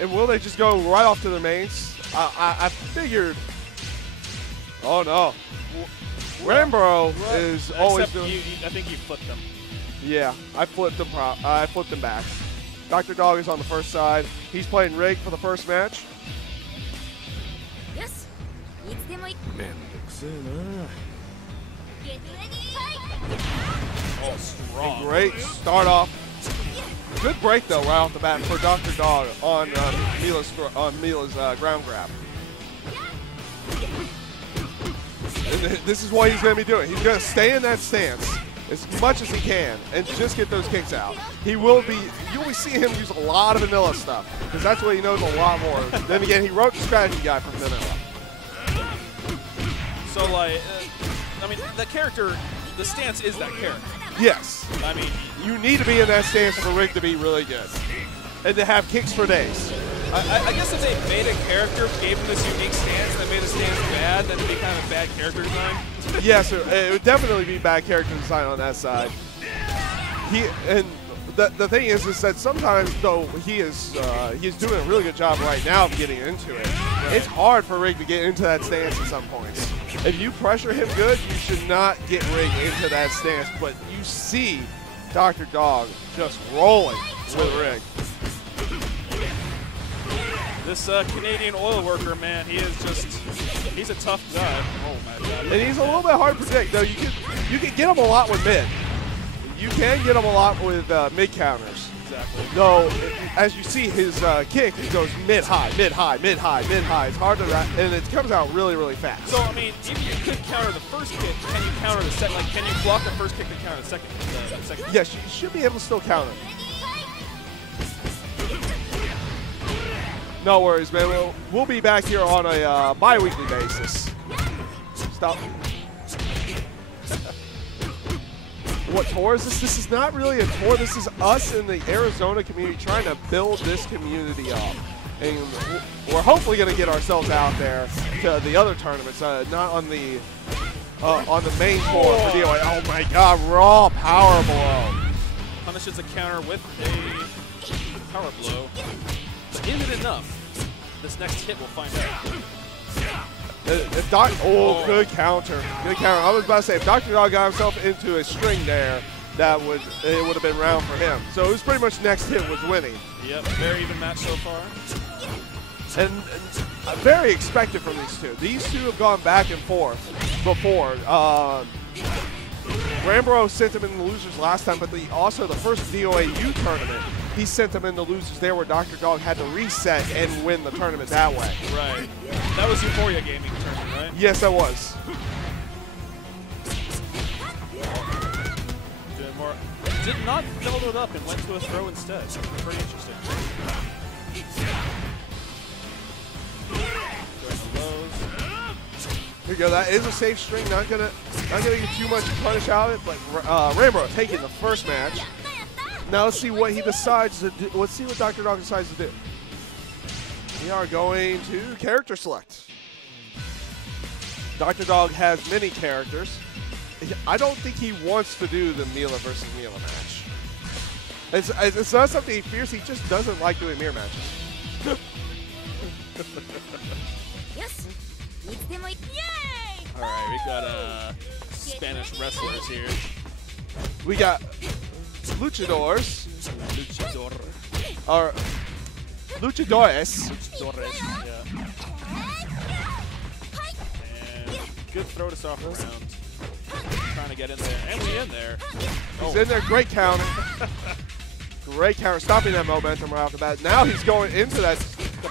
And will they just go right off to their mains? I figured. Oh no. Rambro is always doing. I think you flipped them. Yeah, I flipped them. I flipped them back. DrDogg is on the first side. He's playing Rig for the first match. Oh, strong. Great start off. Good break though, right off the bat for DrDogg on Mila's ground grab. And this is what he's going to be doing. He's going to stay in that stance as much as he can and just get those kicks out. He will be. You'll be seeing him use a lot of vanilla stuff because that's what he knows a lot more. Then again, he wrote the strategy guide from vanilla. So like, I mean, the character, the stance is that character. Yes. I mean, you need to be in that stance for Rig to be really good and to have kicks for days. I guess if they made a character, gave him this unique stance, and made the stance bad, then it'd be kind of bad character design. Yes, it would definitely be bad character design on that side. The thing is that sometimes though he's doing a really good job right now of getting into it. Right. It's hard for Rig to get into that stance at some points. If you pressure him good, you should not get Rig into that stance. But you see DrDogg just rolling with Rig. This Canadian oil worker, man, he's a tough guy. Oh my God. And he's a little bit hard to predict, though. You can get him a lot with mid. You can get him a lot with mid counters. Exactly. Though, as you see his kick, he goes mid-high, mid-high, mid-high, mid-high. It's hard to and it comes out really, really fast. So, I mean, if you could counter the first kick, can you counter the second? Like, can you block the first kick and counter the second? Yes, you should be able to still counter. No worries, man. We'll be back here on a bi-weekly basis. Stop. What tour is this? This is not really a tour. This is us in the Arizona community trying to build this community up. And we're hopefully going to get ourselves out there to the other tournaments, not on the main tour for DOA. Oh my God, raw power blow. Punishes a counter with a power blow. Is it enough? This next hit we'll find out. Good counter. Good counter. I was about to say, if DrDogg got himself into a string there, it would have been round for him. So it was pretty much next hit was winning. Yep, very even match so far. And very expected from these two. These two have gone back and forth before. Rambro sent him in the losers last time, but also the first DOAU tournament, he sent them in the losers there where DrDogg had to reset and win the tournament that way. Right. That was Euphoria Gaming tournament, right? Yes, that was. Doing more. Did not build it up and went to a throw instead. Pretty interesting. Going the lows. Here you go. That is a safe string. Not gonna get too much punish out of it, but Rambro taking the first match. Now let's see what he decides to do. Let's see what DrDogg decides to do. We are going to character select. DrDogg has many characters. I don't think he wants to do the Mila versus Mila match. It's not something he fears. He just doesn't like doing mirror matches. All right, we got Spanish wrestlers here. We got luchadores. Or luchadores. Yeah. And good throw to soft round. Trying to get in there. And we in there. He's in there. Great counter. Great counter. Stopping that momentum right off the bat. Now he's going into that.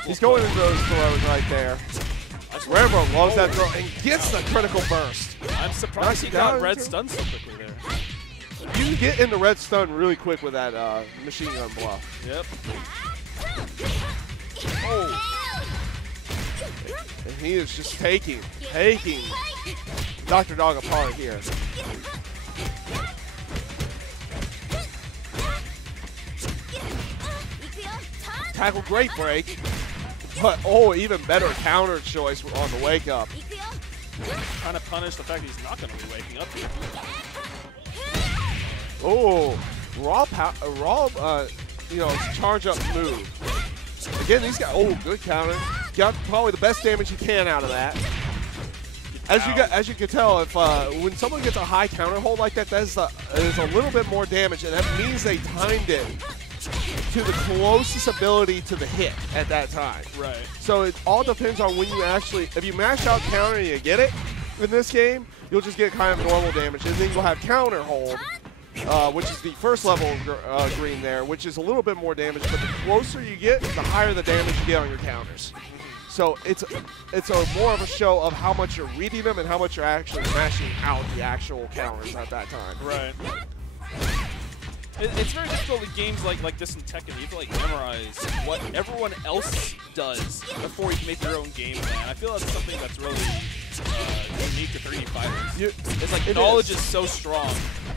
He's going into those throws right there. Rambro loves that throw and gets the critical burst. I'm surprised he got red stun so quickly there. You can get into red stun really quick with that machine gun bluff. Yep. Oh. And he is just taking DrDogg apart here. Tackle, great break. But, even better counter choice on the wake up. Trying to punish the fact he's not going to be waking up here. Oh, raw charge up move. Again, these guys, oh, good counter. Got probably the best damage you can out of that. As you can tell, if when someone gets a high counter hold like that, that is a little bit more damage, and that means they timed it to the closest ability to the hit at that time. Right. So it all depends on when you actually, if you mash out counter and you get it in this game, you'll just get kind of normal damage, and then you'll have counter hold, which is the first level green there, which is a little bit more damage, but the closer you get, the higher the damage you get on your counters. So it's a more of a show of how much you're reading them and how much you're actually mashing out the actual counters at that time. Right. It's very difficult with games like this in Tekken. You have to like memorize what everyone else does before you can make your own game plan. I feel that's something that's really unique to 3D fighters. It's like knowledge is so strong.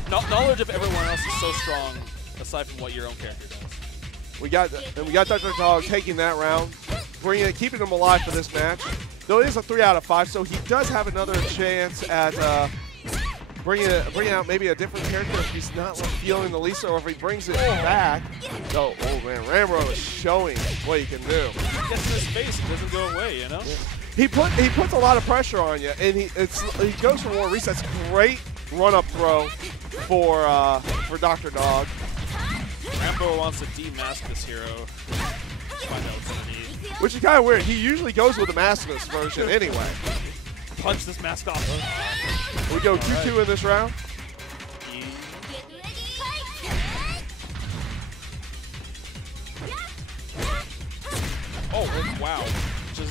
Knowledge of everyone else is so strong, aside from what your own character does. We got DrDogg taking that round, keeping him alive for this match. Though it is a 3 out of 5, so he does have another chance at bringing out maybe a different character if he's not feeling the Lisa, or if he brings it back. Oh man, Rambro is showing what he can do. He gets in his face, it doesn't go away, you know? Yeah. He puts a lot of pressure on you, and he goes for more resets. Great run-up throw for DrDogg. Rambro wants to demask this hero. Find out what's underneath. Which is kind of weird. He usually goes with the maskless version anyway. Punch this mask off. We go 2-2 in this round. Oh wow!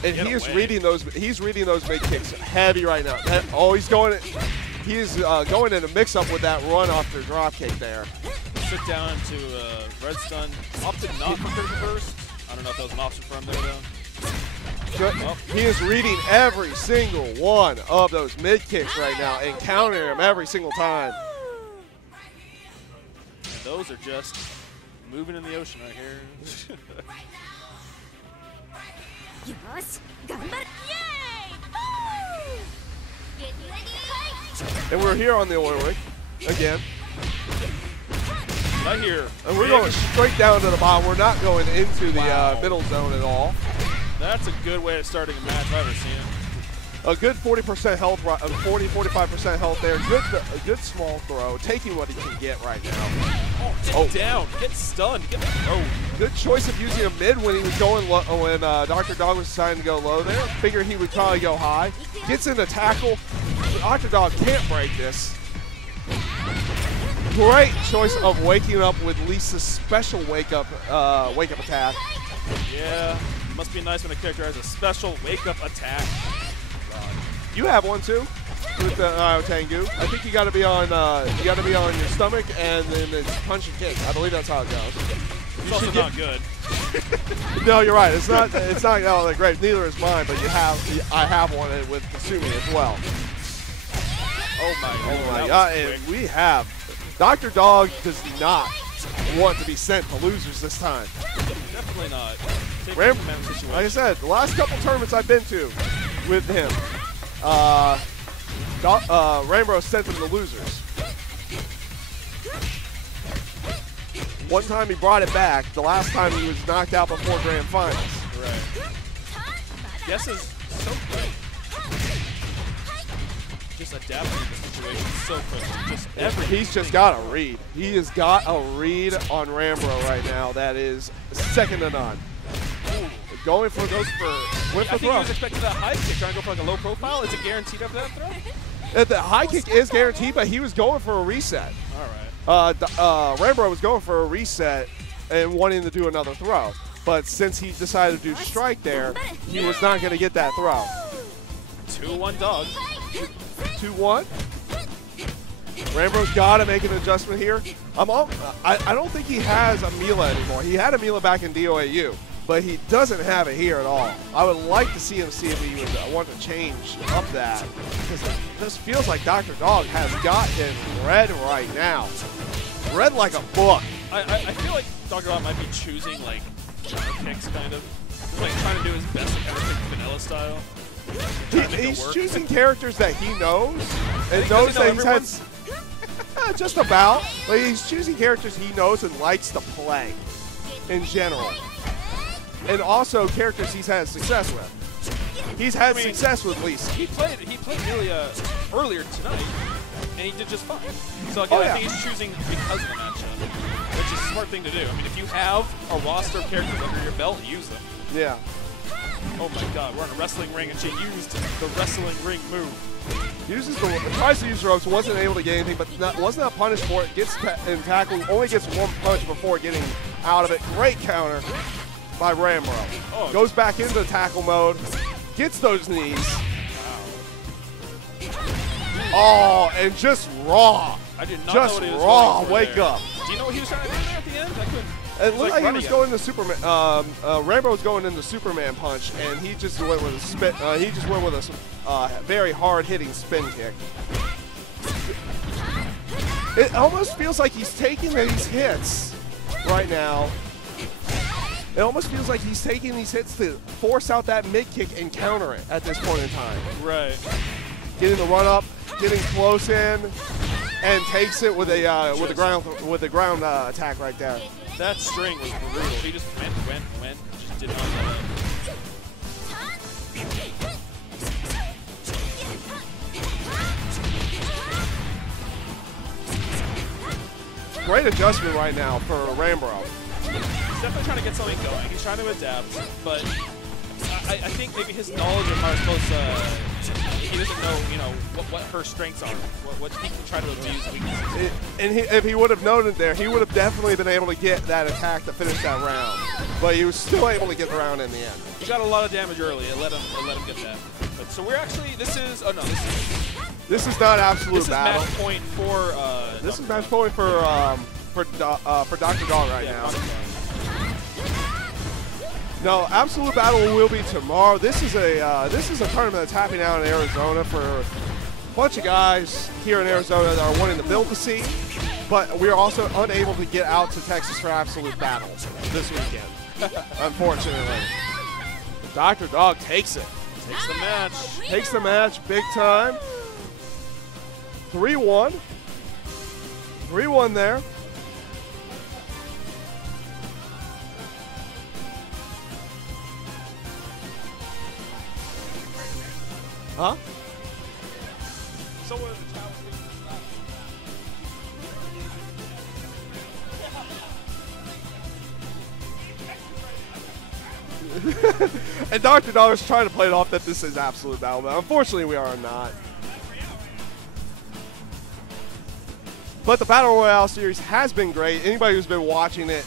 And he is reading those. He's reading those mid kicks heavy right now. Oh, he's going. He's going in a mix-up with that run off their drop kick there. Sit down into red stun. Opted not for critical burst. I don't know if that was an option for him there though. Good. Oh. He is reading every single one of those mid kicks right now and countering them every single time. And those are just moving in the ocean right here. And we're here on the Olympic again. Right here. And we're going straight down to the bottom. We're not going into the middle zone at all. That's a good way of starting a match I've ever seen. A good 40% health, 45% health there. A good small throw, taking what he can get right now. Oh, get down, get stunned, get Good choice of using a mid when he was going low, when DrDogg was deciding to go low there. Figured he would probably go high. Gets in the tackle. DrDogg can't break this. Great choice of waking up with Lisa's special wake up attack. Yeah, must be nice when a character has a special wake up attack. You have one too, with the Tengu. I think you got to be on your stomach and then it's punch and kick. I believe that's how it goes. It's also not good. No, you're right. It's not all that great. Neither is mine, but I have one with Kasumi as well. Oh my God! And we have DrDogg does not want to be sent to losers this time. Definitely not. Like I said, the last couple tournaments I've been to with him, Rambro sent him to losers. One time he brought it back. The last time he was knocked out before grand finals. Right. Guess is so quick. Just adapting to the situation so quick. He's just got a read. He has got a read on Rambro right now that is second to none. Ooh. Going for those I think he was expecting that high kick, trying to go for like a low profile. Is it guaranteed after that throw? The high kick is guaranteed, but he was going for a reset. All right. Rambro was going for a reset and wanting to do another throw. But since he decided to do strike there, he was not going to get that throw. 2-1 dog. 2-1. Rambro's got to make an adjustment here. I don't think he has a Mila anymore. He had a Mila back in DOAU, but he doesn't have it here at all. I would like to see him see if he would want to change up that, because it just feels like DrDogg has got him red right now. Red like a book. I feel like DrDogg might be choosing like kicks kind of. Like trying to do his best to kind of pick vanilla style. He's choosing characters that he knows and knows that he's had just about, but he's choosing characters he knows and likes to play in general. and also characters he's had success with. He's had success with Lisa. He played Amelia earlier tonight, and he did just fine. So again, I think he's choosing because of the matchup, which is a smart thing to do. I mean, if you have a roster of characters under your belt, use them. Yeah. Oh my God, we're in a wrestling ring, and she used the wrestling ring move. Tries to use ropes, wasn't able to get anything, but wasn't punished for it. Gets in tackling, only gets one punch before getting out of it. Great counter by Rambro. Oh, goes back into tackle mode, gets those knees. Wow. Oh, and just raw. I did not just know what he was raw. going for Wake there. up. Do you know what he was trying to do there at the end? I couldn't. It looked like he was going to Superman. Rambro was going into Superman punch, and he just went with a spin. He just went with a very hard-hitting spin kick. It almost feels like he's taking these hits right now. It almost feels like he's taking these hits to force out that mid kick and counter it at this point in time. Right. Getting the run up, getting close in, and takes it with a ground attack right there. That string was brutal. He just went, just did not let up. Great adjustment right now for Rambro. He's definitely trying to get something going. He's trying to adapt, but I think maybe his knowledge of Mariposa, he doesn't know, what her strengths are, what he can try to abuse weaknesses. If he would have known it there, he would have definitely been able to get that attack to finish that round. But he was still able to get the round in the end. He got a lot of damage early. It let him get that. But so we're actually, this is not absolute battle. This is match point for. This is match point for DrDogg right now. No, absolute battle will be tomorrow. This is a tournament that's happening out in Arizona for a bunch of guys here in Arizona that are wanting to build the scene, but we're also unable to get out to Texas for absolute battle this weekend, unfortunately. DrDogg takes it. Takes the match. Takes the match big time. 3-1. 3-1 there. Huh? So and DrDogg is trying to play it off that this is absolute battle, but unfortunately we are not. But the Battle Royale series has been great. Anybody who's been watching it